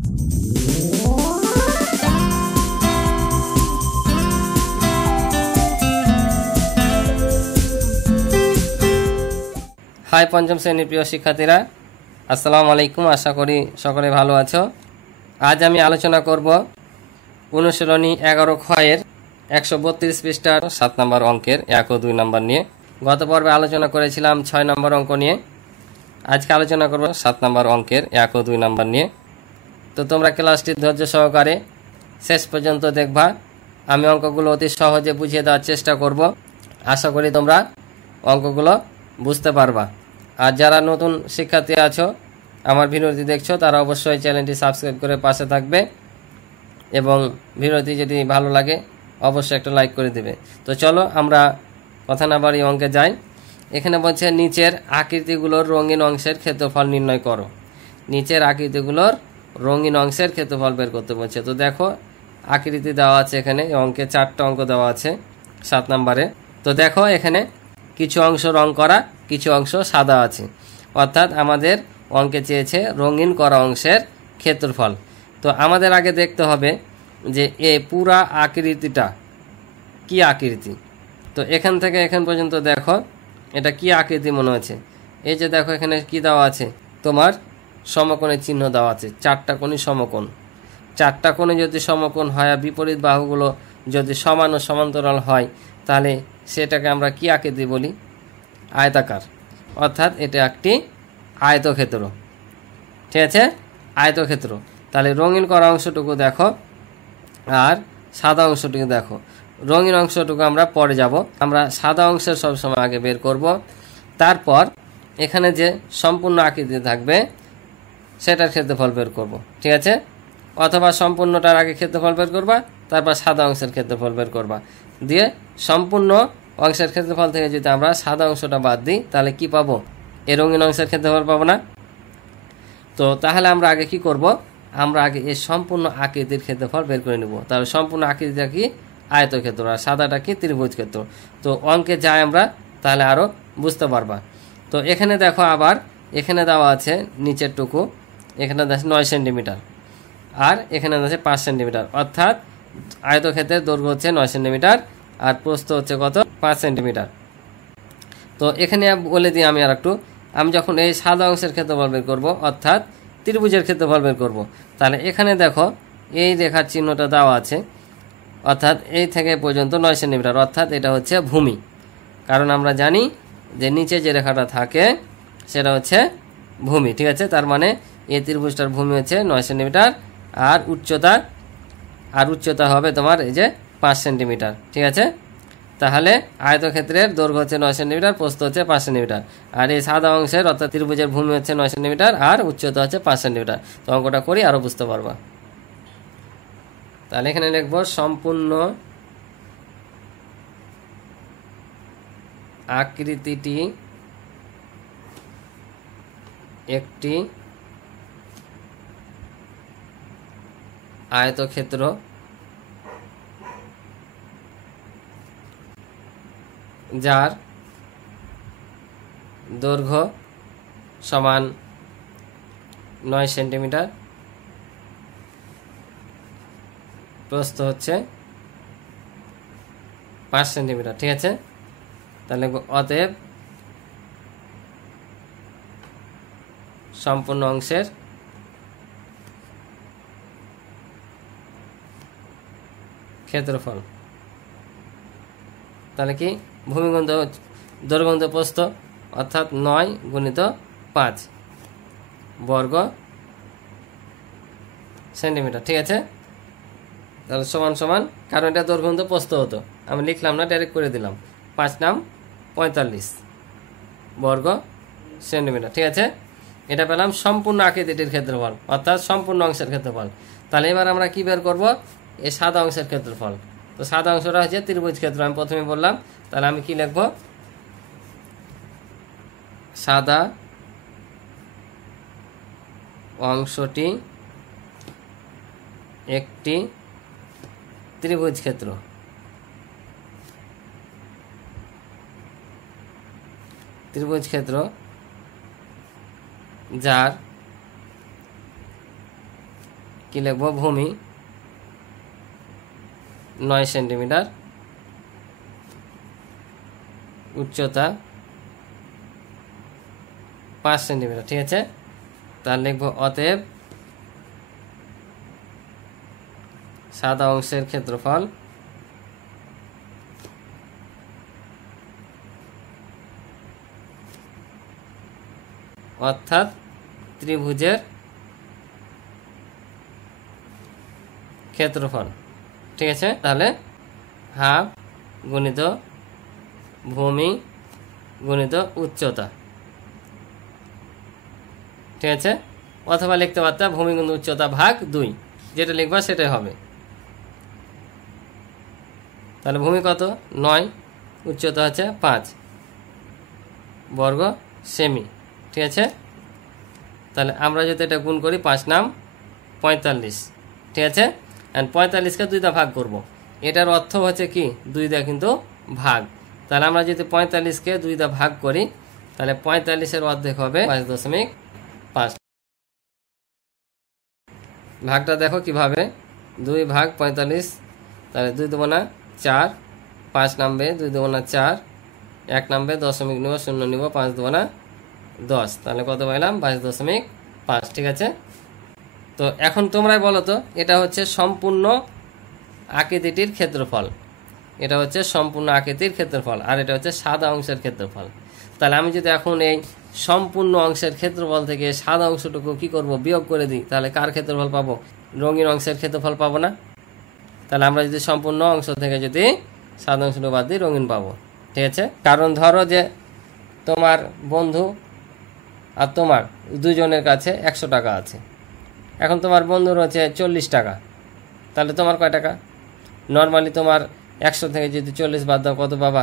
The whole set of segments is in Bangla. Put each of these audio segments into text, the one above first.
হাই পঞ্চম শ্রেণীর প্রিয় শিক্ষার্থীরা, আসসালামু আলাইকুম। আশা করি সকলে ভালো আছো। আজ আমি আলোচনা করব অনুশীলনী 11 ক্ষয়ের 132 পৃষ্ঠার 7 নম্বর অঙ্কের 1 ও 2 নম্বর নিয়ে। গত পর্বে আলোচনা করেছিলাম 6 নম্বর অঙ্ক নিয়ে। আজকে আলোচনা করব 7 নম্বর অঙ্কের 1 ও 2 নম্বর নিয়ে। তো তোমরা ক্লাসটি ধৈর্য সহকারে শেষ পর্যন্ত দেখবা। আমি অঙ্কগুলো অতি সহজে বুঝিয়ে দেওয়ার চেষ্টা করব। আশা করি তোমরা অঙ্কগুলো বুঝতে পারবা। আর যারা নতুন শিক্ষার্থী আছো, আমার ভিডিওটি দেখছো, তারা অবশ্যই চ্যানেলটি সাবস্ক্রাইব করে পাশে থাকবে এবং ভিডিওটি যদি ভালো লাগে অবশ্যই একটা লাইক করে দেবে। তো চলো আমরা কথা না বাড়িয়ে অঙ্কে যাই। এখানে বলছে নিচের আকৃতিগুলোর রঙিন অংশের ক্ষেত্রফল নির্ণয় করো। নিচের আকৃতিগুলোর রঙিন অংশের ক্ষেত্রফল বের করতে বলছে। তো দেখো আকৃতি দেওয়া আছে, এখানে অঙ্কে 4টা অঙ্ক দেওয়া আছে 7 নম্বরে। তো দেখো এখানে কিছু অংশ রং করা, কিছু অংশ সাদা আছে, অর্থাৎ আমাদের অঙ্কে চেয়েছে রঙিন করা অংশের ক্ষেত্রফল। তো আমাদের আগে দেখতে হবে যে এই পুরা আকৃতিটা কি আকৃতি। তো এখান থেকে এখান পর্যন্ত দেখো এটা কি আকৃতি মনে হচ্ছে। এই যে দেখো এখানে কি দেওয়া আছে, তোমার সমকোণের চিহ্ন দেওয়া আছে। 4টা কোণই সমকোণ। 4টা কোণে যদি সমকোণ হয় আর বিপরীত বাহুগুলো যদি সমান ও সমান্তরাল হয়, তাহলে সেটাকে আমরা কি আকৃতি বলি? আয়তাকার। অর্থাৎ এটা একটি আয়তক্ষেত্র। ঠিক আছে, আয়তক্ষেত্র। তাহলে রঙিন করা অংশটুকু দেখো আর সাদা অংশটুকু দেখো। রঙিন অংশটুকু আমরা পরে যাব, আমরা সাদা অংশের সবসময় আগে বের করব। তারপর এখানে যে সম্পূর্ণ আকৃতি থাকবে সেটার ক্ষেত্রফল বের করব। ঠিক আছে, অথবা সম্পূর্ণটার আগে ক্ষেত্রফল বের করবা, তারপর সাদা অংশের ক্ষেত্রফল বের করবা। দিয়ে সম্পূর্ণ অংশের ক্ষেত্রফল থেকে যদি আমরা সাদা অংশটা বাদ দিই, তাহলে কি পাবো? এই রঙিন অংশের ক্ষেত্রফল পাবো না। তো তাহলে আমরা আগে কি করব? আমরা আগে এই সম্পূর্ণ আকৃতির ক্ষেত্রফল বের করে নেব। তাহলে সম্পূর্ণ আকৃতিটা কি? আয়তক্ষেত্র, আর সাদাটা কি? ত্রিভুজ ক্ষেত্র। তো অঙ্কে যাই আমরা, তাহলে আরও বুঝতে পারবা। তো এখানে দেখো আবার এখানে দেওয়া আছে নিচের টুকু, এখানে আছে 9 সেন্টিমিটার আর এখানে আছে 5 সেন্টিমিটার। অর্থাৎ আয়তক্ষেত্রের দৈর্ঘ্য হচ্ছে 9 সেন্টিমিটার আর প্রস্থ হচ্ছে কত? 5 সেন্টিমিটার। তো এখানে বলে দিই আমি আর একটু, আমি যখন এই সাদা অংশের ক্ষেত্রফল বের করব, অর্থাৎ ত্রিভুজের ক্ষেত্রফল বের করব, তাহলে এখানে দেখো এই রেখার চিহ্নটা দেওয়া আছে, অর্থাৎ এই থেকে পর্যন্ত 9 সেন্টিমিটার, অর্থাৎ এটা হচ্ছে ভূমি। কারণ আমরা জানি যে নিচে যে রেখাটা থাকে সেটা হচ্ছে ভূমি। ঠিক আছে, তার মানে এই ত্রিভুজটার ভূমি হচ্ছে 9 সেন্টিমিটার আর উচ্চতা হবে তোমার এই যে 5 সেন্টিমিটার। ঠিক আছে, তাহলে আয়তক্ষেত্রের দৈর্ঘ্য হচ্ছে 9 সেন্টিমিটার, প্রস্থ হচ্ছে 5 সেন্টিমিটার। আর এই সাদা অংশের অর্থাৎ ত্রিভুজের ভূমি হচ্ছে 9 সেন্টিমিটার আর উচ্চতা হচ্ছে 5 সেন্টিমিটার। তো অঙ্কটা করি, আরও বুঝতে পারবা। তাহলে এখানে লিখব সম্পূর্ণ আকৃতিটি একটি আয়তক্ষেত্র যার দৈর্ঘ্য সমান 9 সেন্টিমিটার, প্রস্থ হচ্ছে 5 সেন্টিমিটার। ঠিক আছে, তাহলে অতএব সম্পূর্ণ অংশের ক্ষেত্রফল, তাহলে কি ভূমিগুণিত দৈর্ঘ্য প্রস্থ, অর্থাৎ 9 গুণিত 5 বর্গ সেন্টিমিটার। ঠিক আছে, তাহলে সমান সমান, কারণ এটা দৈর্ঘ্য প্রস্থ হতো, আমি লিখলাম না, ডাইরেক্ট করে দিলাম। 5 নাম 45 বর্গ সেন্টিমিটার। ঠিক আছে, এটা পেলাম সম্পূর্ণ আকৃতিটির ক্ষেত্রফল, অর্থাৎ সম্পূর্ণ অংশের ক্ষেত্রফল। তাহলে এবার আমরা কি বের করব? এই সাদা অংশের ক্ষেত্রফল। তো সাদা অংশটা হচ্ছে ত্রিভুজ ক্ষেত্র, আমি প্রথমে বললাম। তাহলে আমি কি লিখব? সাদা অংশটি একটি ত্রিভুজ ক্ষেত্র। ত্রিভুজ ক্ষেত্র যার কি লিখব, ভূমি 9 সেন্টিমিটার, উচ্চতা 5 সেন্টিমিটার। ঠিক আছে, তাহলে লিখব অতএব সাদা অংশের ক্ষেত্রফল অর্থাৎ ত্রিভুজের ক্ষেত্রফল। ঠিক আছে, তাহলে হাফ গুণিত ভূমি গুণিত উচ্চতা। ঠিক আছে, অথবা লিখতে পারতাম ভূমি গুণিত উচ্চতা ভাগ 2, যেটা লিখবা সেটাই হবে। তাহলে ভূমি কত 9, উচ্চতা হচ্ছে 5 বর্গ সেমি। ঠিক আছে, তাহলে আমরা যদি এটা গুণ করি 5 নাম 45। ঠিক আছে, অ্যান্ড 45কে 2 দিয়ে ভাগ করব। এটার অর্থ হচ্ছে কি 2 দিয়ে কিন্তু ভাগ। তাহলে আমরা যদি 45কে 2 দিয়ে ভাগ করি তাহলে 45-এর অর্ধেক হবে 5.5। ভাগটা দেখো কিভাবে, 2 ভাগ 45, তাহলে 2 দেবো না 4, 5 নামবে 2 দেবো না 4, 1 নামবে দশমিক নিব, 0 নিব, 5 দেবো না 10, তাহলে কত পাইলাম 22.5। ঠিক আছে, তো এখন তোমরাই বলো তো এটা হচ্ছে সম্পূর্ণ আকৃতিটির ক্ষেত্রফল, এটা হচ্ছে সম্পূর্ণ আকৃতির ক্ষেত্রফল, আর এটা হচ্ছে সাদা অংশের ক্ষেত্রফল। তাহলে আমি যদি এখন এই সম্পূর্ণ অংশের ক্ষেত্রফল থেকে সাদা অংশটুকু কি করব, বিয়োগ করে দিই, তাহলে কার ক্ষেত্রফল পাবো, রঙিন অংশের ক্ষেত্রফল পাবো না? তাহলে আমরা যদি সম্পূর্ণ অংশ থেকে যদি সাদা অংশটুকু বাদ দিই রঙিন পাবো। ঠিক আছে, কারণ ধরো যে তোমার বন্ধু আর তোমার দুজনের কাছে 100 টাকা আছে, এখন তোমার বন্ধুর হচ্ছে 40 টাকা, তাহলে তোমার কয় টাকা? নর্মালি তোমার 100 থেকে যদি 40 বাদ দাও কত পাবা,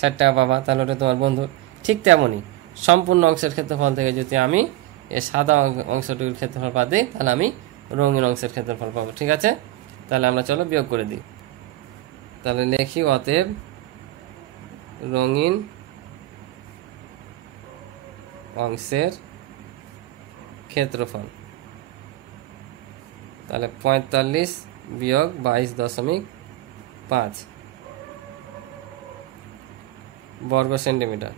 60 টাকা পাবা, তাহলে ওটা তোমার বন্ধুর। ঠিক তেমনই সম্পূর্ণ অংশের ক্ষেত্রফল থেকে যদি আমি এই সাদা অংশটুকুর ক্ষেত্রফল বাদ দিই তাহলে আমি রঙিন অংশের ক্ষেত্রফল পাবো। ঠিক আছে, তাহলে আমরা চলো বিয়োগ করে দিই। তাহলে লিখি অতএব রঙিন অংশের ক্ষেত্রফল, তাহলে 45 বিয়োগ 22.5 বর্গ সেন্টিমিটার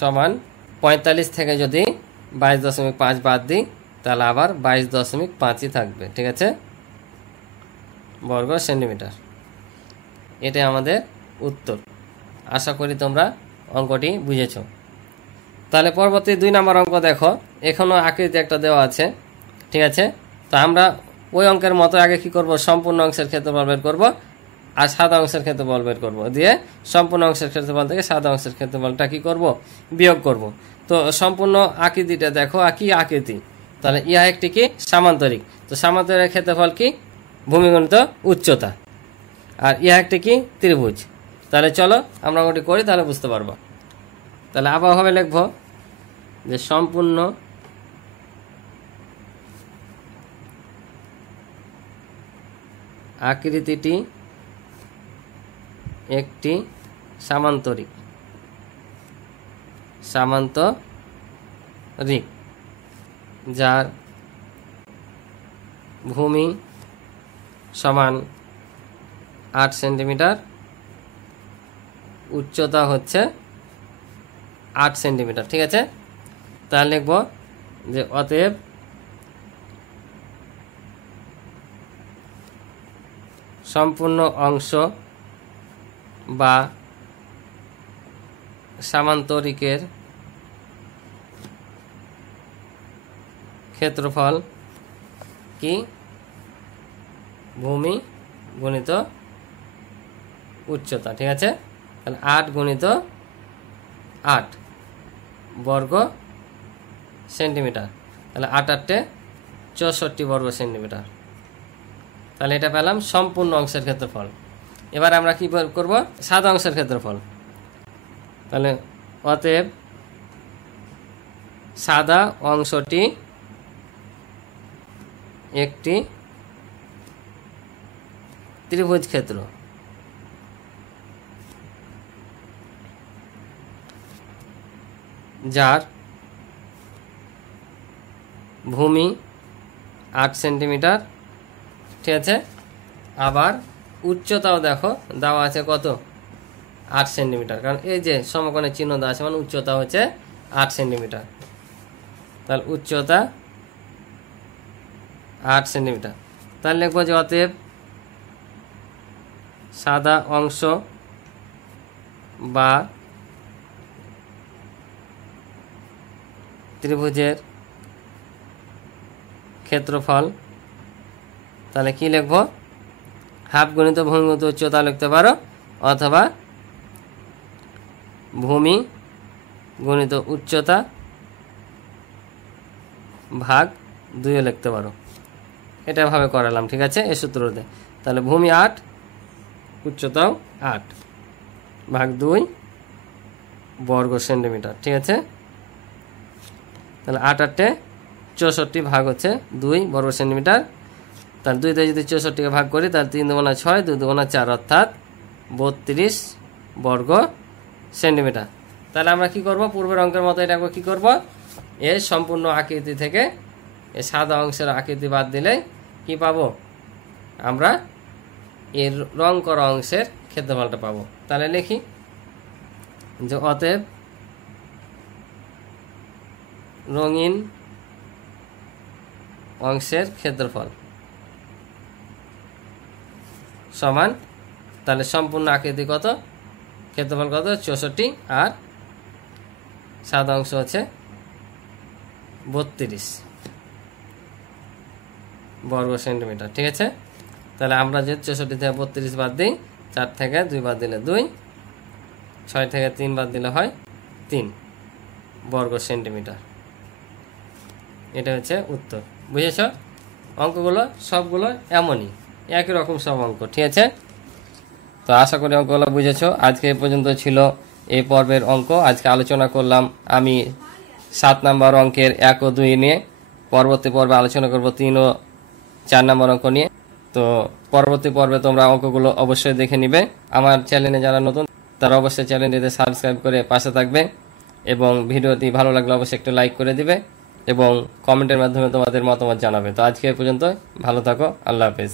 সমান 45 থেকে যদি 22.5 বাদ দিই তাহলে আবার 22.5ই থাকবে। ঠিক আছে, বর্গ সেন্টিমিটার। এটাই আমাদের উত্তর। আশা করি তোমরা অঙ্কটি বুঝেছ। তাহলে পরবর্তী 2 নম্বর অঙ্ক দেখো, এখনও আকৃতি একটা দেওয়া আছে। ঠিক আছে, তো আমরা ওই অঙ্কের মতো আগে কি করব, সম্পূর্ণ অংশের ক্ষেত্রফল বের করব আর সাদা অংশের ক্ষেত্রফল বের করব, দিয়ে সম্পূর্ণ অংশের ক্ষেত্রফল থেকে সাদা অংশের ক্ষেত্রফলটা কি করব, বিয়োগ করব। তো সম্পূর্ণ আকৃতিটা দেখো, কি আকৃতি, তাহলে ইহা একটি কি সামান্তরিক, তো সামান্তরিক ক্ষেত্রফল কি ভূমি গুণিত উচ্চতা, আর ইহা একটি কি ত্রিভুজ। তাহলে চলো আমরা ওটি করি, তাহলে বুঝতে পারবো। তাহলে আবার লিখব যে সম্পূর্ণ আকৃতিটি একটি সামান্তরিক যার ভূমি সমান 8 সেন্টিমিটার, উচ্চতা হচ্ছে 8 সেন্টিমিটার। ঠিক আছে, তাহলে লিখব যে অতএব সম্পূর্ণ অংশ বা সামান্তরিকের ক্ষেত্রফল কি ভূমি গুণিত উচ্চতা। ঠিক আছে, তাহলে 8 গুণিত 8 বর্গ সেন্টিমিটার, তাহলে 8 8 64 বর্গ সেন্টিমিটার। তাহলে এটা পেলাম সম্পূর্ণ অংশের ক্ষেত্রফল। এবার আমরা কি করব, সাদা অংশের ক্ষেত্রফল। তাহলে অতএব সাদা অংশটি একটি ত্রিভুজ ক্ষেত্র, যার ভূমি 8 সেন্টিমিটার, ঠিক আছে। আবার উচ্চতাও দেখো দেওয়া আছে কত, 8 সেন্টিমিটার, কারণ এই যে সমকোণের চিহ্ন দেওয়া আছে মানে উচ্চতা হচ্ছে 8 সেন্টিমিটার। তাহলে উচ্চতা 8 সেন্টিমিটার। তাহলে লিখবো যে অতএব সাদা অংশ বা ত্রিভুজের ক্ষেত্রফল, তাহলে কি লিখবো, হাফ গুণিত ভূমি গুণিত উচ্চতা লিখতে পারো, অথবা ভূমি গুণিত উচ্চতা ভাগ 2 লিখতে পারো। এটা ভাবে করালাম, ঠিক আছে, এই সূত্রতে। তাহলে ভূমি 8, উচ্চতাও 8 ভাগ 2 বর্গ সেন্টিমিটার, ঠিক আছে। তাহলে 8 8 64 ভাগ হচ্ছে 2 বর্গ সেন্টিমিটার। তাহলে 2 দিয়ে যদি 64কে ভাগ করি তাহলে 3 দুগুণা 6, 2 দুগুণা 4, অর্থাৎ 32 বর্গ সেন্টিমিটার। তাহলে আমরা কি করব, পূর্বের অঙ্কের মতো এটা কি করব, এর সম্পূর্ণ আকৃতি থেকে এই সাদা অংশের আকৃতি বাদ দিলে কি পাবো, আমরা এর রং করা অংশের ক্ষেত্রফলটা পাবো। তাহলে লিখি যে অতএব রঙিন অংশের ক্ষেত্রফল সমান, তাহলে সম্পূর্ণ আকৃতি কত, ক্ষেত্রফল কত 64, আর সাদা অংশ হচ্ছে 32 বর্গ সেন্টিমিটার, ঠিক আছে। তাহলে আমরা যে 64 থেকে 32 বাদ দিই, 4 থেকে 2 বাদ দিলে 2, 6 থেকে 3 বাদ দিলে হয় 3 বর্গ সেন্টিমিটার। এটা হচ্ছে উত্তর, বুঝেছ। অঙ্কগুলো সবগুলো এমনই, একই রকম সব অঙ্ক, ঠিক আছে। তো আশা করি অঙ্কগুলো বুঝেছো। আজকে এ পর্যন্ত ছিল এই পর্বের অঙ্ক। আজকে আলোচনা করলাম আমি 7 নম্বর অঙ্কের 1 ও 2 নিয়ে। পরবর্তী পর্বে আলোচনা করব 3 ও 4 নম্বর অঙ্ক নিয়ে। তো পরবর্তী পর্বে তোমরা অঙ্কগুলো অবশ্যই দেখে নিবে। আমার চ্যানেলে যারা নতুন তারা অবশ্যই চ্যানেলটিতে সাবস্ক্রাইব করে পাশে থাকবে, এবং ভিডিওটি ভালো লাগলে অবশ্যই একটু লাইক করে দিবে এবং কমেন্টের মাধ্যমে তোমাদের মতামত জানাবে। তো আজকে এ পর্যন্ত, ভালো থাকো, আল্লাহ হাফেজ।